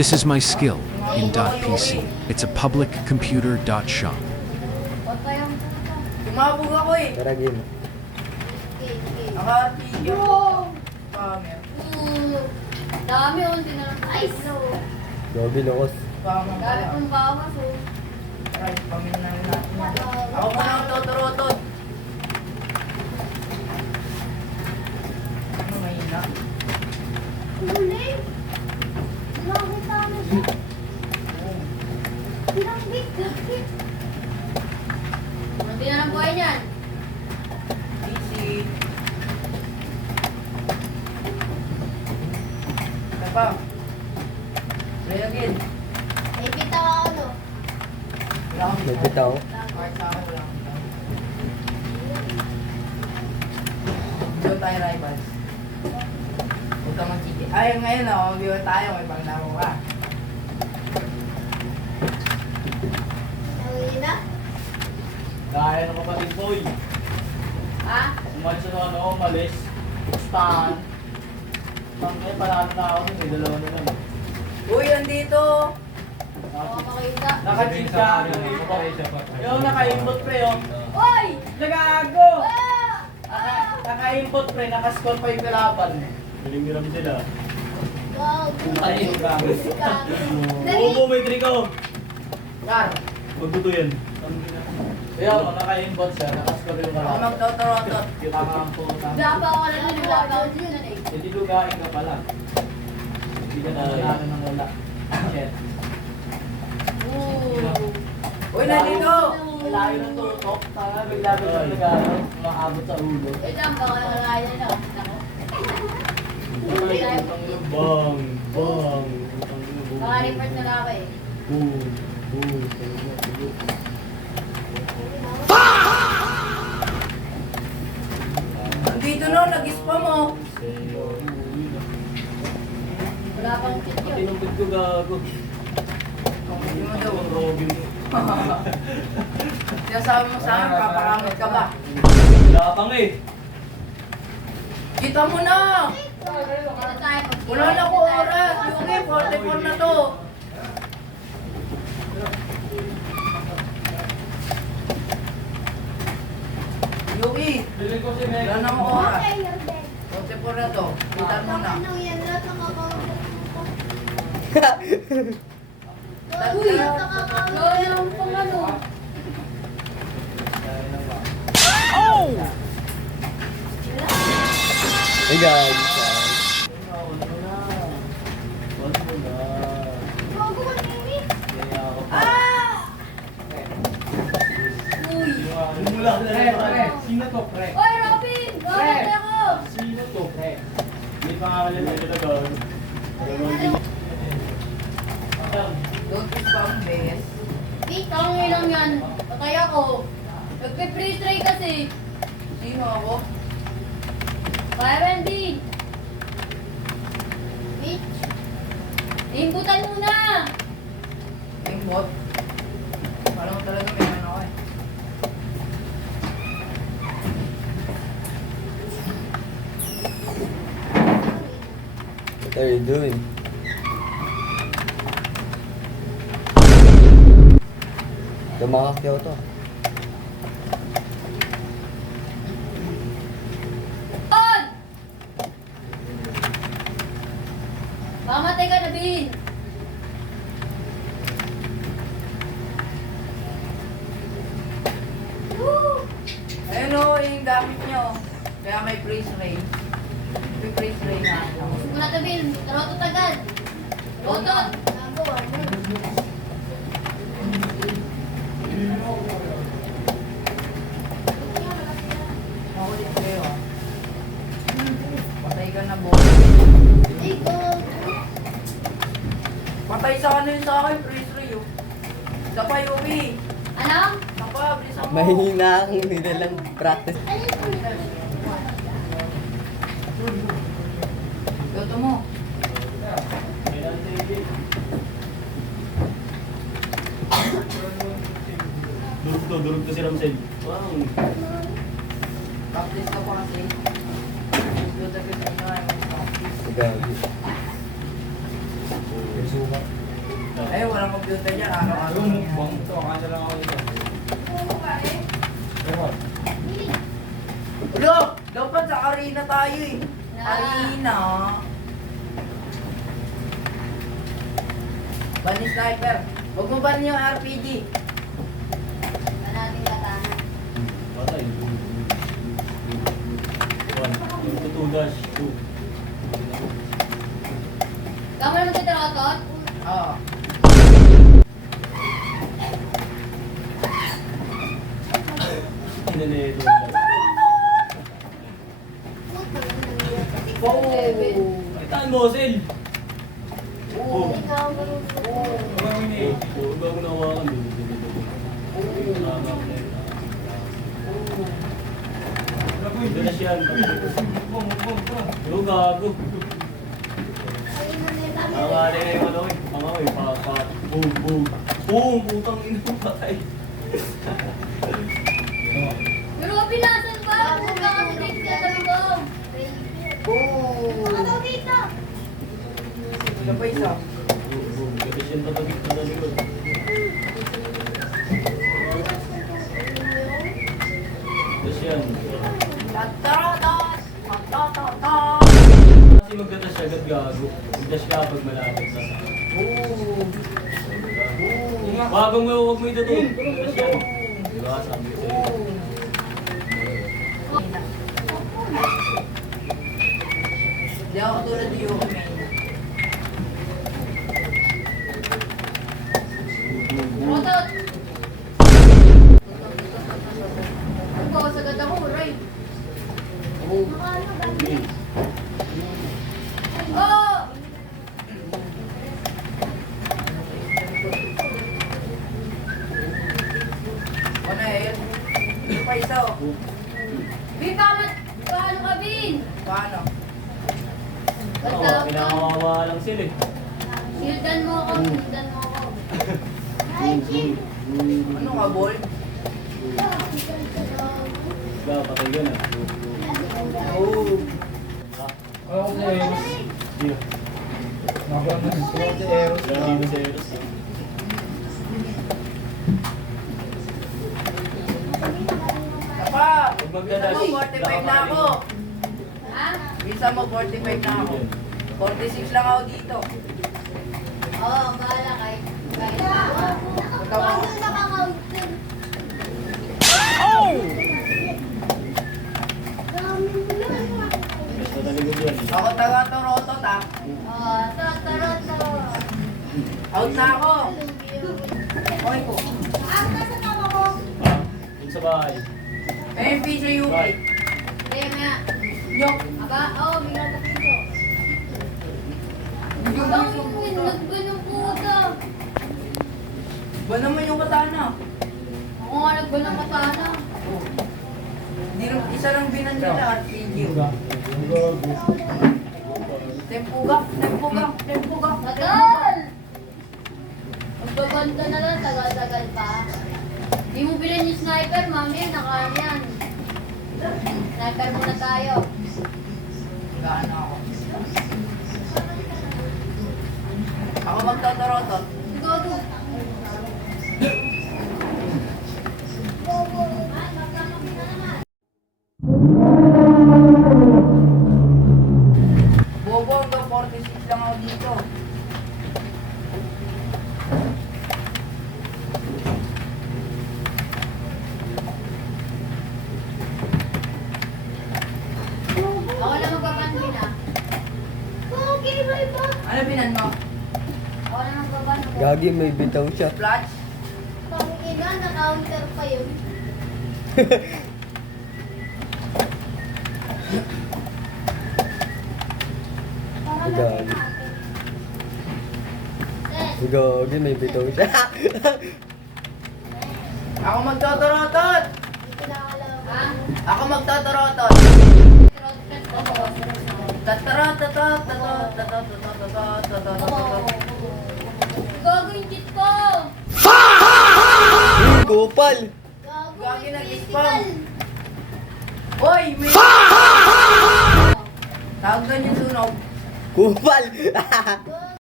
This is my skill in .pc. It's a public computer .shop. Tumabog ako eh. Tara, game. Naka-video. Pangit. Dami oh, hindi na lang. Ay, no. Dobby Locos. Pangit Dami pala. kong bawas oh. Ay, paminahin natin yan. Ako pa lang tuturutod. Ano mahina? Huli. Nakakita na siya. Pinangbit. Hindi na lang buhay niyan. Easy. Ano pa? Try again. Ay, bitaw ako no. Wala akong Nagbitaw. Kahit sa akin, wala akong bitaw. Doon tayo rivals. Huwag ka mag-chiki. Ay, ngayon o, mag-iwan tayo. May panglaro ka. Nauwi na? Dahil ng kapatid boy, Ha? umalis na ano, umalis. Stand. Tangay, panalo na ako nun, may dalawa na lang. Uy, andito! Baka makita. Naka-jeep ka. Yung naka-input pre, oh. Uy! Nagago! Ah! Naka-input pre, naka-score pa yung kalaban. Galing-galing sila. Wow! Ayun, gamit. Dali! Bobo, may triko. Kar, Magbuto yan. Ayun, naka-input siya, naka-score yung ako kalaban. magtuturotot. Yung takampo, Dapa ako na nun, dapa ako dun eh. Hindi lugain ka pala. Hindi ka nanalo ng wala. Shit. Uy, nandito! Malayo ng tutok. Tanga, bigla-bigla nagano. Maabot sa ulo. Eh, dyan, baka nakakaya na. Ako. Bang! Bang! Baka report na lang ako eh. Boom! Boom! Nandito no, nag-spam mo. Wala pang kit yun. Tinumpit ko gago. Hindi mo daw. Ang Robin. Sinasabi mo sa akin, papakamit ka ba? Wala pang eh. Kita mo na! Ito tayo. Wala na ko oras. Yuki, 44 na to. Yuki, Biling ko si Meg. wala na ko oras. Okay, you're dead. 44 na to. Kita mo na. Ano yan? Lahat ng account ko. Uy! Lahat ng account ko. Yung pang ano. Hey guys. Bago ko nini. Ah! Uy. Mula ka na. Sino to, pre? Oy, Robin! Gawin ako! Sino to, pre? Hindi pa nga alam nila gawin. Don't spam, bes. Wait, ang ilang yan. Patay ako. Nagpe-free try kasi. Sino ako? Fire and bean. Wait. Imbutan muna. Yung bot. Alam mo talaga may ano ako eh. What are you doing? Lumakakyaw to. On! Mamatay ka na, Bin. Woo! Ayun o, yung gamit nyo. Kaya may freeze ray. May freeze ray na. Gusto mo na to, Bin. Rotot agad. Rotot. Ako, ano? Makulit kayo ah. Patay ka na, boy. Ay, go. Patay sa kanil sa akin, freeze ray oh. Isa pa, Yuki. Ano? Isa pa, bilis ako. Mahina ang nilalang practice. Goto mo. Durog to si Ramsey. Wow. Practice ka pa kasi. Goto ka sa inyo ay mag-practice. Gagi. Ay, walang computer dyan. Araw-araw lang yan. Ulo! Dapat sa arena tayo eh. Arena. Ban ni sniper. Huwag mo ban yung RPG. Nating katana. Patay. 1, 2 dash, 2. Kamu naman sa tarotot? Oo. Inanedo. Ay, taan mo, Sil! Oh. Huwag ako nawakan. Ito na siya. Yo, gago. Ang ari na yung ano eh. Ang ako eh. Boom, boom. Boom! Putang ina mo patay. Pero pinasan ba? Huwag ka kasi dito sa tabi ko. Nakataw dito. Isa pa isa. Boom, boom. Kasi siya tatagit na sa likod. Ito siya. Tatarotot! Tatarotot! Kasi magdadas siya agad gago. Magdadas ka pag malapit sa sa. Huwag mo itutuloy. Magdadas yan. Diba? Sabi ko sa'yo. Hindi ako tulad ni Yuki. Rotot! Nagbawas agad ako, Ray. Oh! Ano eh? Isa pa isa oh. Bin, paano ka, Bin? Paano? Ganda ka. Pinakawawa lang sila eh. Sildan mo ako, sildan mo ako. Ano ka, boy? Diba, patay yun ah. Oh. Diba? Eros sa Eros. Tapa! Huwag Bisa magdadash. mo 45 na ako. Ha? Bisa mo 45 na ako. 46 lang ako dito. Oo, bahala kahit. Tawa. Basta taligod yan. Ako taga Toronto ta. Oo, Roto. Out na ako. Okay po. Ha? Dun sa bahay. MP sa UK. Bye. Kaya nga. Nyok. Aba, oo, bigla ka dito. Bakit nagbanong puta? Ba naman yung katana? Ako nga nagbanong katana. Hindi rin, isa lang binan nila RPG. Tempugak. Tagal! Magbabanta na lang, tagal-tagal pa. Di mo bilan yung sniper, mami, nakaano yan. Sniper muna tayo. Gaano ako. Ako magtotorotot. Go, go. Bobo hanggang 46 lang ako dito. Ako lang magbabantin ah. Ano binan mo? Ako lang magbabantin. Gagi, may bitaw siya. Flash? Ina, na-counter pa yun. Gagi. Gagi, may bitaw siya. Ako magtotorotot! Ha? Ako magtotorotot! Gago yung cheat ko! Uy, kupal! Gagi nag-spam! Hoy! May... Tawag doon yung sunog. Kupal! Go!